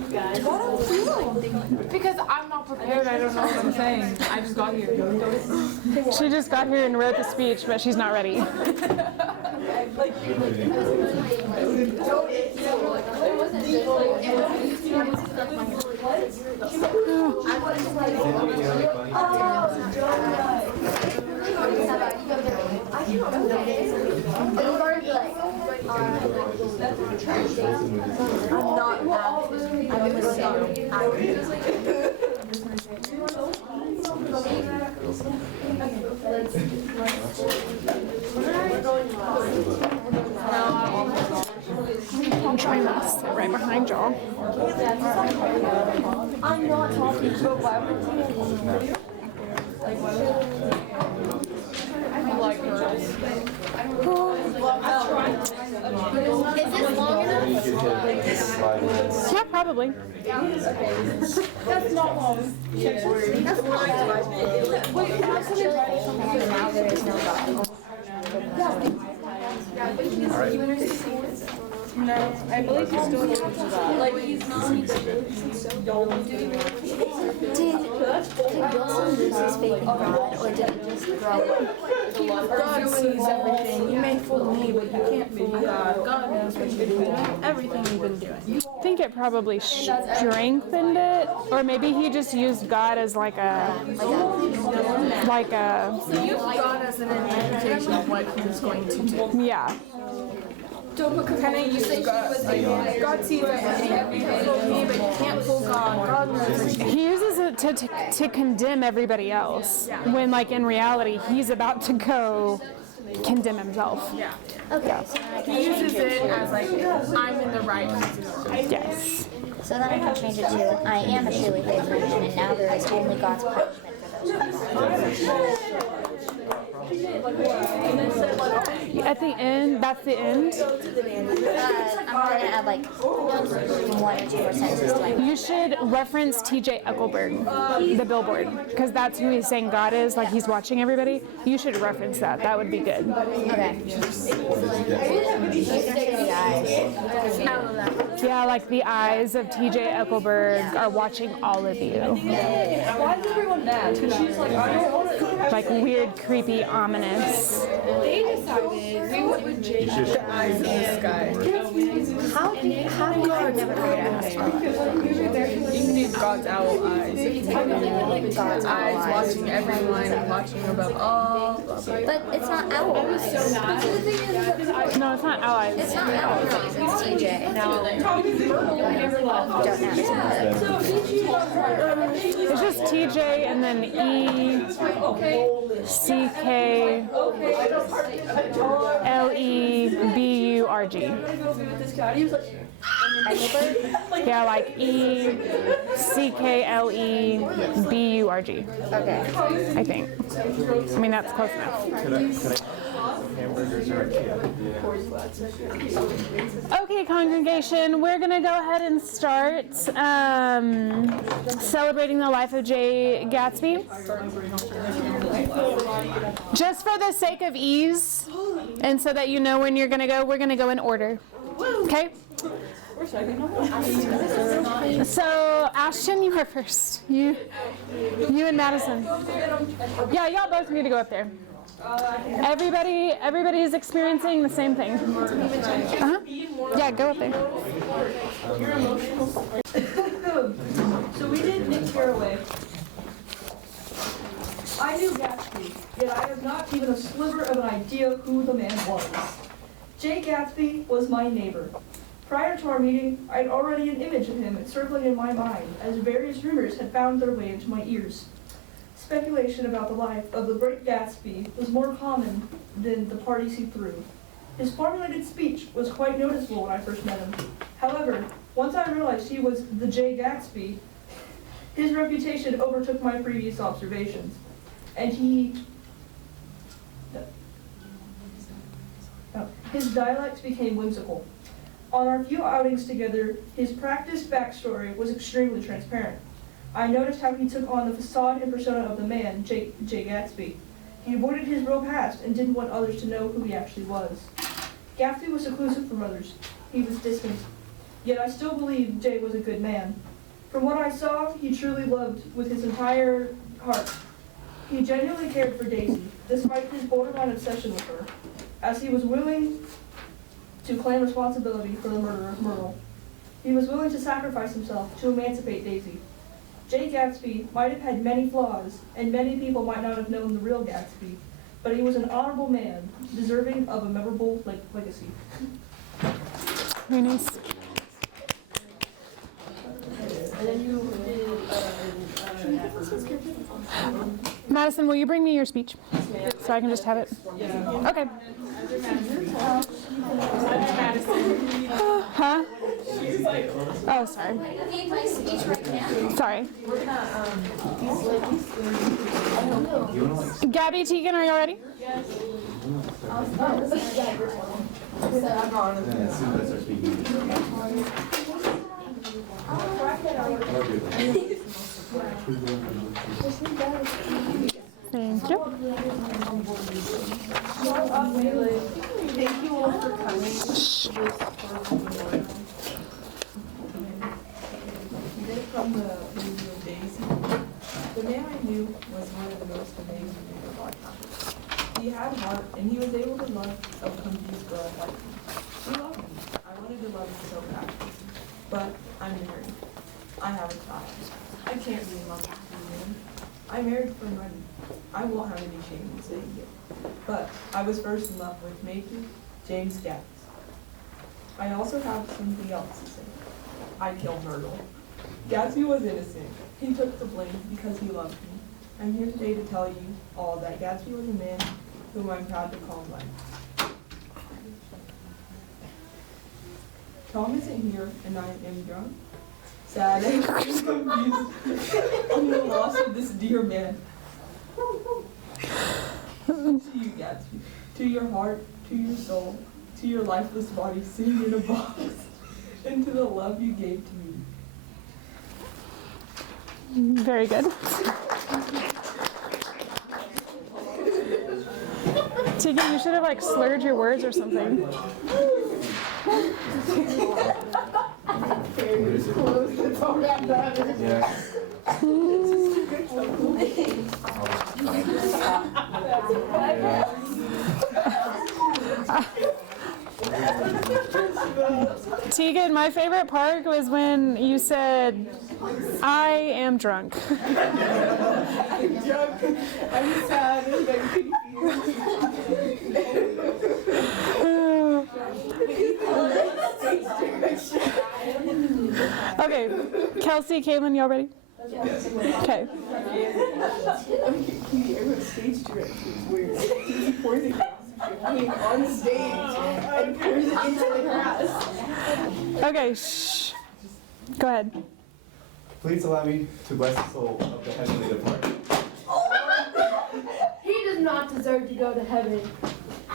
Because I'm not prepared. I don't know what I'm saying. I just got here. She just got here and wrote the speech, but she's not ready. I'm not mad. I'm listening. I'm trying not to sit right behind y'all. I'm not talking about why Is this long enough? Yeah, probably. That's not long. That's fine. Wait, Now there is no God. No, I believe he's still going to that. Like, he's not. Did Wilson lose his faith in God, or did it just grow up? God sees everything. You may fool me, but you can't fool God. God knows what you've been doing. Everything you've been doing. I think it probably strengthened it, or maybe he just used God as like a God as an interpretation of what he was going to do. yeah. Kind of uses God. Like, God sees everything. You can't fool me, but you can't fool God. God knows what you He uses it to condemn everybody else, when like in reality he's about to go condemn himself. Yeah. Okay, He uses it as like, I'm in the right, he's in the wrong. Yes. so then I can change it to, I am a truly faithful man, and now there is only God's punishment for those. At the end, that's the end. I'm gonna add like 1 or 2 more sentences to my. You should reference T.J. Eichelberg, the billboard, because that's who he's saying God is, like he's watching everybody. You should reference that. That would be good. Okay. The eyes. Yeah, like the eyes of T.J. Eichelberg are watching all of you. Why is everyone mad? Because she's like, I don't want to. Like weird, creepy, ominous. They decided we went with Jake. The eyes in the sky. How do you I've never figured out how to spell it. You can do God's owl eyes. God's Eyes eyes. watching everyone, watching above all. But it's not owl eyes. No, it's not allies. It's not owl eyes, it's TJ. Don't It's just TJ and then ECKLEBURG. Yeah, like ECKLEBURG. Okay. I think. I mean, that's close enough. Hamburgers are Okay, congregation, we're going to go ahead and start celebrating the life of Jay Gatsby. Just for the sake of ease, and so that you know when you're going to go, we're going to go in order. Okay? So, Ashton, you are first. You and Madison. Yeah, y'all both need to go up there. Everybody is experiencing the same thing. Uh-huh. Yeah, go up there. So we did Nick Carraway. I knew Gatsby, yet I have not even a sliver of an idea who the man was. Jay Gatsby was my neighbor. Prior to our meeting, I had already an image of him circling in my mind, as various rumors had found their way into my ears. Speculation about the life of the great Gatsby was more common than the parties he threw. His formulated speech was quite noticeable when I first met him. However, once I realized he was the Jay Gatsby, his reputation overtook my previous observations, and his dialect became whimsical. On our few outings together, his practiced backstory was extremely transparent. I noticed how he took on the facade and persona of the man, Jay Gatsby. He avoided his real past and didn't want others to know who he actually was. Gatsby was seclusive from others. He was distant. Yet I still believe Jay was a good man. From what I saw, he truly loved with his entire heart. He genuinely cared for Daisy, despite his borderline obsession with her, as he was willing to claim responsibility for the murder of Myrtle. He was willing to sacrifice himself to emancipate Daisy. Jay Gatsby might have had many flaws, and many people might not have known the real Gatsby, but he was an honorable man, deserving of a memorable legacy. Very nice. Madison, will you bring me your speech? So I can just have it? Okay. Huh? Oh, sorry. Sorry. Gabby, Tegan, are y'all ready? Thank you. Thank you all for coming. From the movie of Daisy, the man I knew was one of the most amazing men of our time. He had heart, and he was able to love a confused girl like me. He loved me. I wanted to love him so bad. But I'm married. I have a child. I can't be in love with a man. I married for money. I won't have any shame in saying it. But I was first in love with Major James Gatsby. I also have something else to say. I killed Myrtle. Gatsby was innocent. He took the blame because he loved me. I'm here today to tell you all that Gatsby was a man whom I'm proud to call mine. Tom isn't here, and I am drunk, sad, and confused on the loss of this dear man. To you, Gatsby, to your heart, to your soul, to your lifeless body sitting in a box, and to the love you gave to me. Very good. Tegan, you should have slurred your words or something. Tegan, my favorite part was when you said, I am drunk. I'm drunk, I'm sad, and I'm confused. Okay, Kelsey, Caitlin, y'all ready? Okay. Everyone's stage direction is weird. He pours a glass of champagne on stage and pours it into the grass. Okay, shh. Go ahead. Please allow me to bless the soul of the heavenly departed. He does not deserve to go to heaven.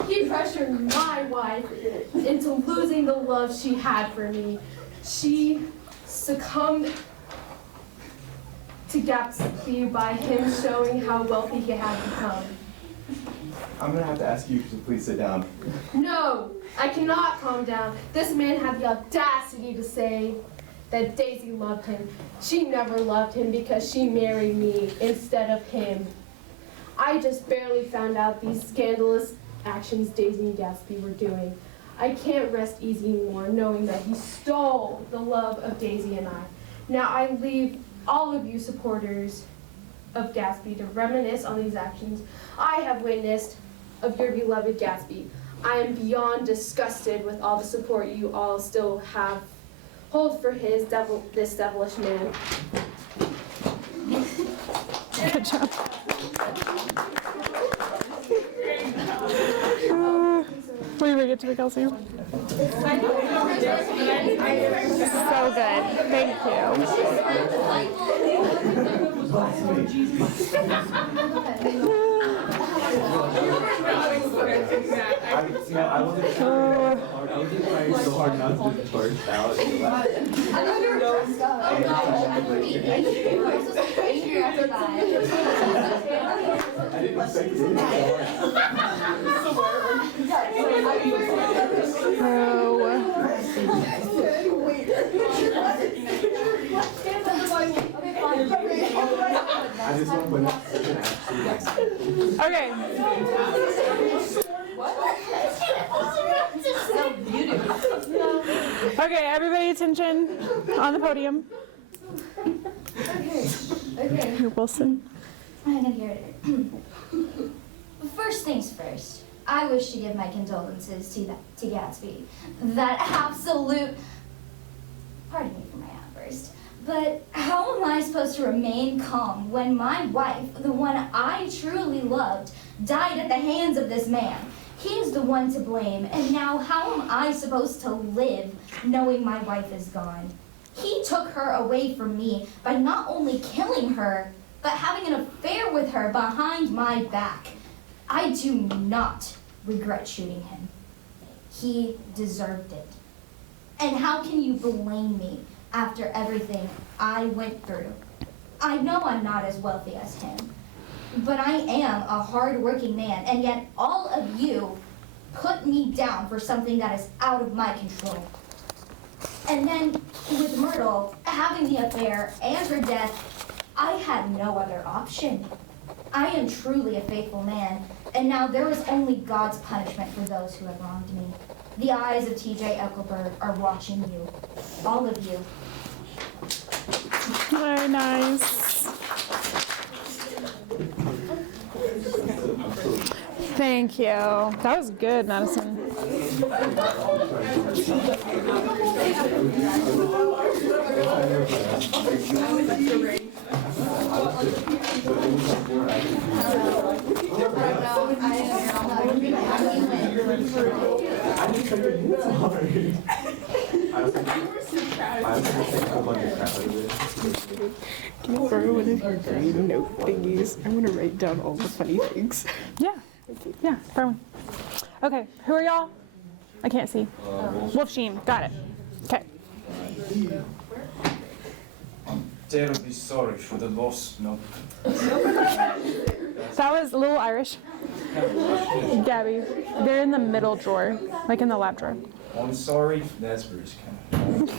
He pressured my wife into losing the love she had for me. She succumbed to Gatsby by him showing how wealthy he had become. I'm gonna have to ask you to please sit down. No, I cannot calm down. This man had the audacity to say that Daisy loved him. She never loved him because she married me instead of him. I just barely found out these scandalous actions Daisy and Gatsby were doing. I can't rest easy anymore knowing that he stole the love of Daisy and I. Now I leave all of you supporters of Gatsby to reminisce on these actions I have witnessed of your beloved Gatsby. I am beyond disgusted with all the support you all still hold for this devilish man. Good job. Will you bring it to the calcium? So good. Thank I wasn't trying so hard not to be torched out. I didn't expect I just want to put it. Okay. Okay, everybody attention on the podium. Okay. Wilson. I'm gonna hear it. First things first, I wish to give my condolences to Gatsby. That absolute, pardon me for my outburst, but how am I supposed to remain calm when my wife, the one I truly loved, died at the hands of this man? He's the one to blame, and now how am I supposed to live knowing my wife is gone? He took her away from me by not only killing her, but having an affair with her behind my back. I do not regret shooting him. He deserved it. And how can you blame me after everything I went through? I know I'm not as wealthy as him, but I am a hard-working man, and yet all of you put me down for something that is out of my control. And then with Myrtle having the affair and her death, I had no other option. I am truly a faithful man, and now there is only God's punishment for those who have wronged me. The eyes of T.J. Eichelberg are watching you, all of you. Very nice. Thank you. That was good, Madison. Can you borrow one of your green note thingies? I want to write down all the funny things. Yeah. Yeah, firm. Okay, who are y'all? I can't see. Wolf Sheen, got it. Okay. I'm terribly sorry for the loss, no. That was a little Irish. Gabby, they're in the middle drawer, like in the lap drawer. I'm sorry, that's Bruce kind of.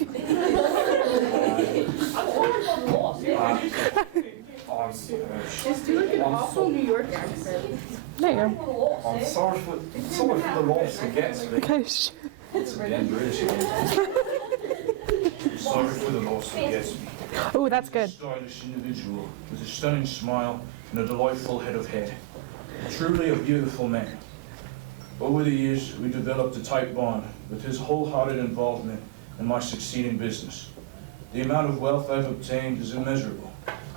Just do like an awful New York accent. There you go. I'm sorry for the loss of Gatsby. Okay. It's again British again. I'm sorry for the loss of Gatsby. Oh, that's good. A stylish individual with a stunning smile and a delightful head of hair. Truly a beautiful man. Over the years, we developed a tight bond with his wholehearted involvement in my succeeding business. The amount of wealth I've obtained is immeasurable.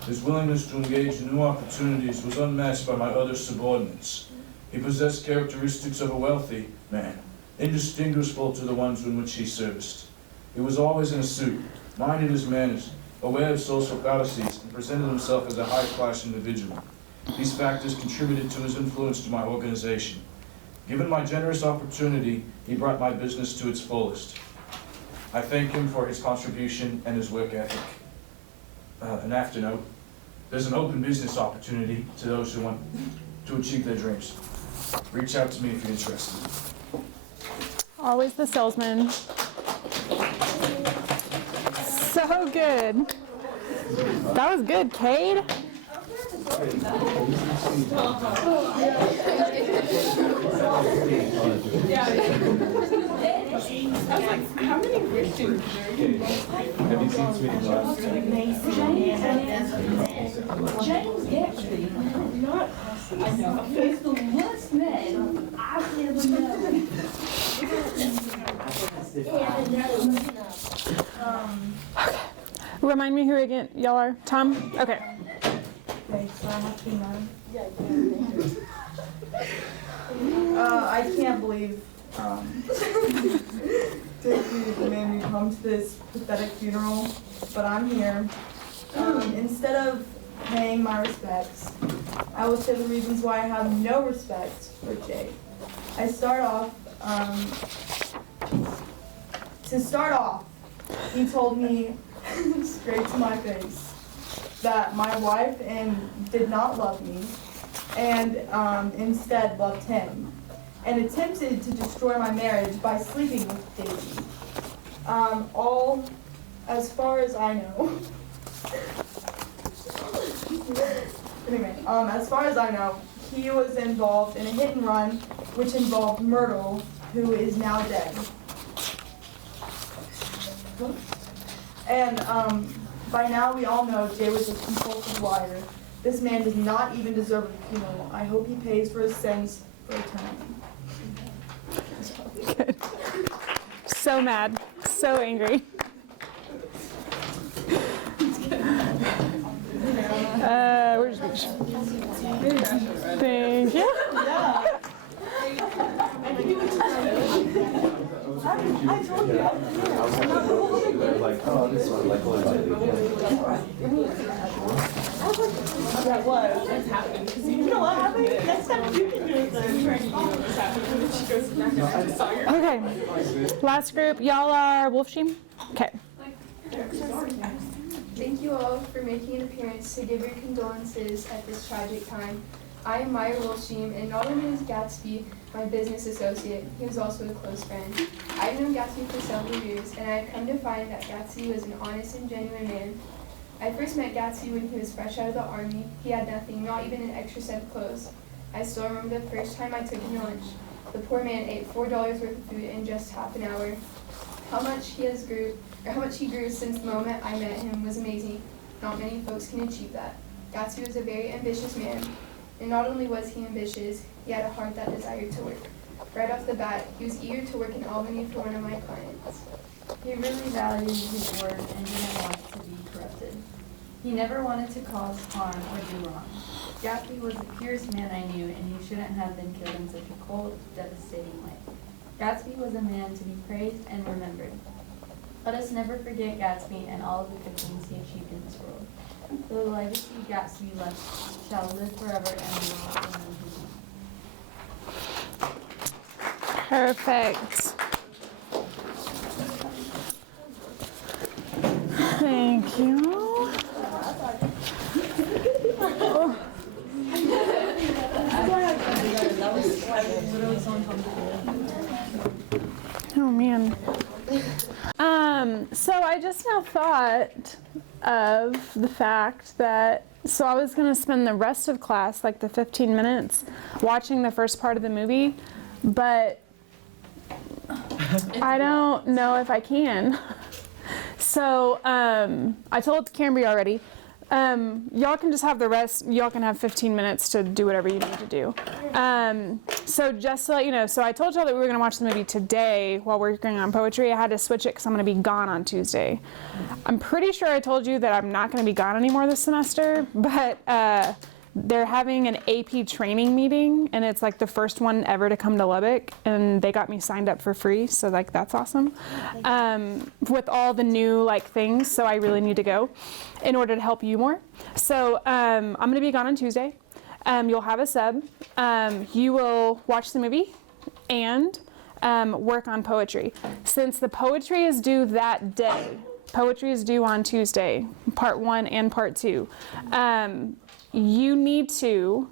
His willingness to engage in new opportunities was unmatched by my other subordinates. He possessed characteristics of a wealthy man, indistinguishable to the ones in which he serviced. He was always in a suit, minded his manners, aware of social fallacies, and presented himself as a high-class individual. These factors contributed to his influence to my organization. Given my generous opportunity, he brought my business to its fullest. I thank him for his contribution and his work ethic. An afternote, there's an open business opportunity to those who want to achieve their dreams. Reach out to me if you're interested. Always the salesman. So good. That was good, Cade. I was like, how many Christians Have you seen Sweet and Lost? James Gatsby, not I know, he's the worst man I've ever known. Remind me who again y'all are. Tom? Okay. Okay, so I have to be mine. I can't believe Daisy made me come to this pathetic funeral, but I'm here. Instead of paying my respects, I will say the reasons why I have no respect for Jake. To start off, he told me straight to my face that my wife did not love me and instead loved him, and attempted to destroy my marriage by sleeping with Daisy. All as far as I know. Anyway, as far as I know, he was involved in a hit and run which involved Myrtle, who is now dead. And by now we all know Jay was a compulsive liar. This man does not even deserve a funeral. I hope he pays for his sins for eternity. Good. So mad. So angry. Where's Beach? Thank you. I told you. They're like, oh, this one, like, what That was. That's happened. You know what happened? Next time you can do it then. Okay. Last group. Y'all are Wolfsheim? Okay. Thank you all for making an appearance to give your condolences at this tragic time. I am Meyer Wolfsheim, and not only is Gatsby my business associate, he was also a close friend. I've known Gatsby for several years, and I've come to find that Gatsby was an honest and genuine man. I first met Gatsby when he was fresh out of the army. He had nothing, not even an extra set of clothes. I still remember the first time I took him to lunch. The poor man ate $4 worth of food in just half an hour. How much he grew since the moment I met him was amazing. Not many folks can achieve that. Gatsby was a very ambitious man, and not only was he ambitious, he had a heart that desired to work. Right off the bat, he was eager to work in Albany for one of my clients. He really valued his work and didn't want to be corrupted. He never wanted to cause harm or do wrong. Gatsby was the purest man I knew, and he shouldn't have been killed in such a cold, devastating way. Gatsby was a man to be praised and remembered. Let us never forget Gatsby and all of the good things he achieved in this world. The legacy Gatsby left shall live forever, and we will remember his name. Perfect. Thank you. Oh man. So I just now thought of the fact that, so I was gonna spend the rest of class, like the 15 minutes, watching the first part of the movie, but I don't know if I can. So I told Cambry already, y'all can just have the rest, y'all can have 15 minutes to do whatever you need to do. So just to let you know, so I told y'all that we were gonna watch the movie today while working on poetry. I had to switch it because I'm gonna be gone on Tuesday. I'm pretty sure I told you that I'm not gonna be gone anymore this semester, but they're having an AP training meeting, and it's like the first one ever to come to Lubbock, and they got me signed up for free, so like that's awesome. With all the new like things, so I really need to go in order to help you more. So I'm gonna be gone on Tuesday. You'll have a sub. You will watch the movie and work on poetry. Since the poetry is due that day, poetry is due on Tuesday, part 1 and part 2. You need to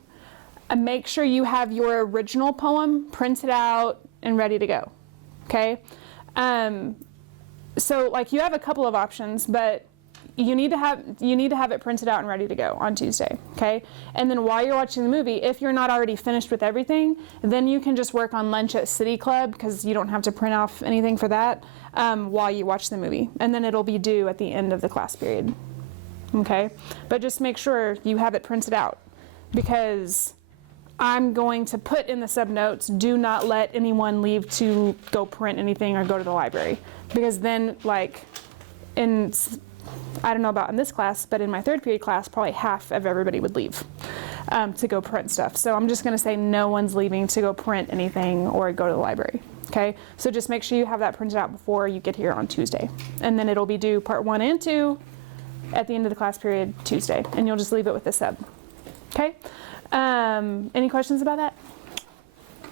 make sure you have your original poem printed out and ready to go, okay? So like you have a couple of options, but you need to have it printed out and ready to go on Tuesday, okay? And then while you're watching the movie, if you're not already finished with everything, then you can just work on lunch at City Club, because you don't have to print off anything for that while you watch the movie. And then it'll be due at the end of the class period, okay? But just make sure you have it printed out, because I'm going to put in the sub notes, do not let anyone leave to go print anything or go to the library. Because then, like, I don't know about in this class, but in my 3rd period class, probably half of everybody would leave to go print stuff. So I'm just gonna say no one's leaving to go print anything or go to the library, okay? So just make sure you have that printed out before you get here on Tuesday. And then it'll be due part 1 and 2 at the end of the class period Tuesday, and you'll just leave it with the sub, okay? Any questions about that?